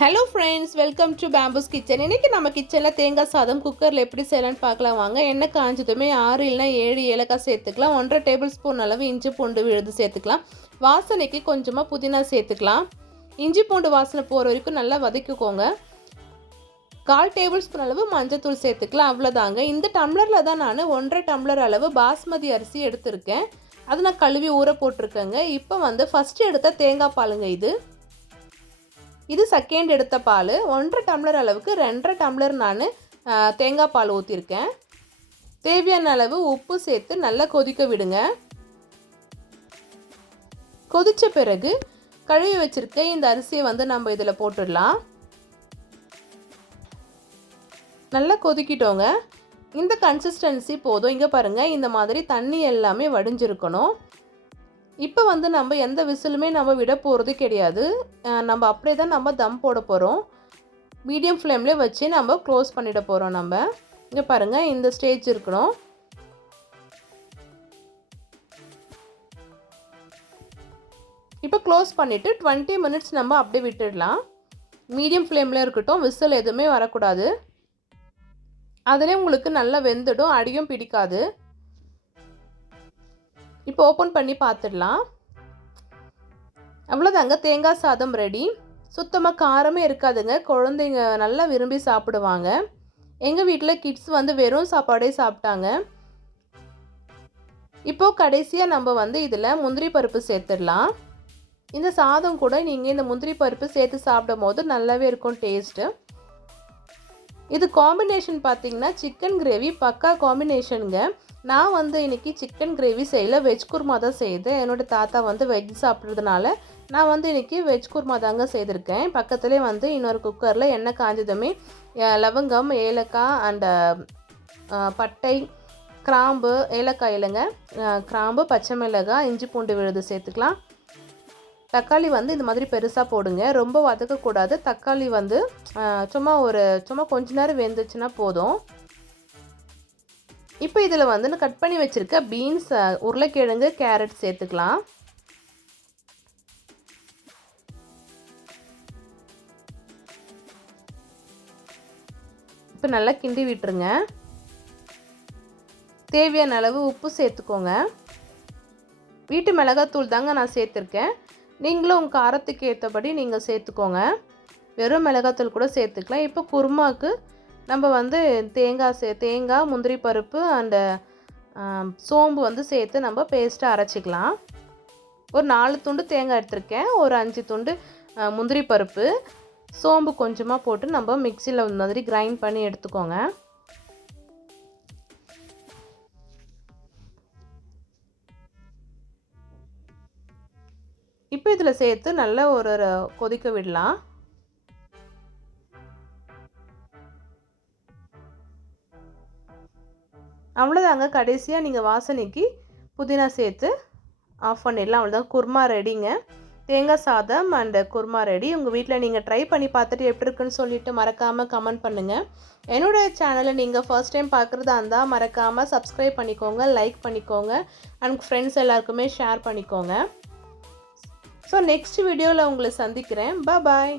Hello friends, welcome to bamboos kitchen. இன்றைக்கி நம்ம கிச்சனில் தேங்காய் சாதம் குக்கரில் எப்படி செய்யலான்னு பார்க்கலாம் வாங்க. எண்ணெய் காஞ்சதுமே 6 இல்லைனா 7 ஏலக்காய் சேர்த்துக்கலாம். 1.5 டேபிள் ஸ்பூன் அளவு இஞ்சி பூண்டு விழுது சேர்த்துக்கலாம். வாசனைக்கு கொஞ்சமாக புதினா சேர்த்துக்கலாம். இஞ்சி பூண்டு வாசனை போகிற வரைக்கும் நல்லா வதக்கிக்கோங்க. 1/4 டேபிள் ஸ்பூன் அளவு மஞ்சத்தூள் சேர்த்துக்கலாம். அவ்வளோதாங்க. இந்த டம்ளரில் தான் நான் 1.5 டம்ளர் அளவு பாஸ்மதி அரிசி எடுத்திருக்கேன். அதை நான் கழுவி ஊற போட்டிருக்கேங்க. இப்போ ஃபஸ்ட்டு எடுத்த தேங்காய் பாலுங்க இது செகண்ட் எடுத்த பால். 1.5 டம்ளர் அளவுக்கு 2.5 டம்ளர் நான் தேங்காய் பால் ஊற்றிருக்கேன். தேவையான அளவு உப்பு சேர்த்து நல்லா கொதிக்க விடுங்க. கொதித்த பிறகு கழுவி வச்சுருக்க இந்த அரிசியை நம்ம இதில் போட்டுடலாம். நல்லா கொதிக்கிட்டோங்க. இந்த கன்சிஸ்டன்சி போதும். இங்கே பாருங்கள், இந்த மாதிரி தண்ணி எல்லாமே வடிஞ்சிருக்கணும். இப்போ நம்ம எந்த விசிலுமே விட போகிறது கிடையாது. நம்ம அப்படியே தான் தம் போட போகிறோம். மீடியம் ஃப்ளேம்லேயே வச்சு க்ளோஸ் பண்ணிட போகிறோம். இங்கே பாருங்கள், இந்த ஸ்டேஜ் இருக்கணும். இப்போ க்ளோஸ் பண்ணிவிட்டு 20 மினிட்ஸ் அப்படியே விட்டுடலாம். மீடியம் ஃப்ளேமில் இருக்கட்டும். விசில் எதுவுமே வரக்கூடாது. அதிலே உங்களுக்கு நல்லா வெந்துடும், அடியும் பிடிக்காது. இப்போ ஓப்பன் பண்ணி பார்த்துடலாம். அவ்வளோதாங்க, தேங்காய் சாதம் ரெடி. சுத்தமாக காரமே இருக்காதுங்க. குழந்தைங்க நல்லா விரும்பி சாப்பிடுவாங்க. எங்கள் வீட்டில் கிட்ஸ் வெறும் சாப்பாடே சாப்பிட்டாங்க. இப்போது கடைசியாக நம்ம இதில் முந்திரி பருப்பு சேர்த்துடலாம். இந்த சாதம் கூட நீங்கள் இந்த முந்திரி பருப்பு சேர்த்து சாப்பிடும் போது நல்லாவே இருக்கும் டேஸ்ட்டு. இது காம்பினேஷன் பார்த்திங்கன்னா சிக்கன் கிரேவி பக்கா காம்பினேஷனுங்க. நான் இன்றைக்கி சிக்கன் கிரேவி செய்யல, வெஜ் குருமா தான் செய்தேன். என்னோடய தாத்தா வெஜ் சாப்பிட்றதுனால நான் இன்றைக்கி வெஜ் குருமா தாங்க செய்திருக்கேன். பக்கத்துலேயே இன்னொரு குக்கரில் எண்ணெய் காஞ்சதுமே லவங்கம், ஏலக்காய் அண்ட் பட்டை, கிராம்பு, ஏலக்காய் இல்லைங்க, கிராம்பு, பச்சை மிளகாய், இஞ்சி பூண்டு விழுது சேர்த்துக்கலாம். தக்காளி இந்த மாதிரி பெருசாக போடுங்க. ரொம்ப வதக்கக்கூடாது. தக்காளி சும்மா கொஞ்ச நேரம் வெந்துச்சுன்னா போதும். இப்போ இதில் நான் கட் பண்ணி வச்சுருக்க பீன்ஸ், உருளைக்கிழங்கு, கேரட் சேர்த்துக்கலாம். இப்போ நல்லா கிண்டி விட்டுருங்க. தேவையான அளவு உப்பு சேர்த்துக்கோங்க. வீட்டு மிளகாத்தூள் தாங்க நான் சேர்த்துருக்கேன். நீங்களும் உங்கள் காரத்துக்கு ஏற்றபடி நீங்கள் சேர்த்துக்கோங்க. வெறும் மிளகாத்தூள் கூட சேர்த்துக்கலாம். இப்போ குருமாவுக்கு நம்ம தேங்காய், முந்திரி பருப்பு அண்டு சோம்பு சேர்த்து நம்ம பேஸ்ட்டாக அரைச்சிக்கலாம். ஒரு 4 துண்டு தேங்காய் எடுத்திருக்கேன். ஒரு 5 துண்டு முந்திரி பருப்பு, சோம்பு கொஞ்சமாக போட்டு நம்ம மிக்சியில் இந்த மாதிரி கிரைண்ட் பண்ணி எடுத்துக்கோங்க. இப்போ இதில் சேர்த்து நல்லா ஒரு கொதிக்க விடலாம். அவ்வளோதாங்க. கடைசியாக நீங்கள் வாசனைக்கு புதினா சேர்த்து ஆஃப் பண்ணிடலாம். அவ்வளோதான், குருமா ரெடிங்க. தேங்காய் சாதம் அண்ட் குருமா ரெடி. உங்கள் வீட்டில் நீங்கள் ட்ரை பண்ணி பார்த்துட்டு எப்படி இருக்குன்னு சொல்லிவிட்டு மறக்காமல் கமெண்ட் பண்ணுங்கள். என்னோடய சேனலை நீங்கள் ஃபர்ஸ்ட் டைம் பார்க்குறதா இருந்தால் மறக்காமல் சப்ஸ்கிரைப் பண்ணிக்கோங்க, லைக் பண்ணிக்கோங்க அண்ட் ஃப்ரெண்ட்ஸ் எல்லாருக்குமே ஷேர் பண்ணிக்கோங்க. ஸோ நெக்ஸ்ட் வீடியோவில் உங்களை சந்திக்கிறேன். பாய்.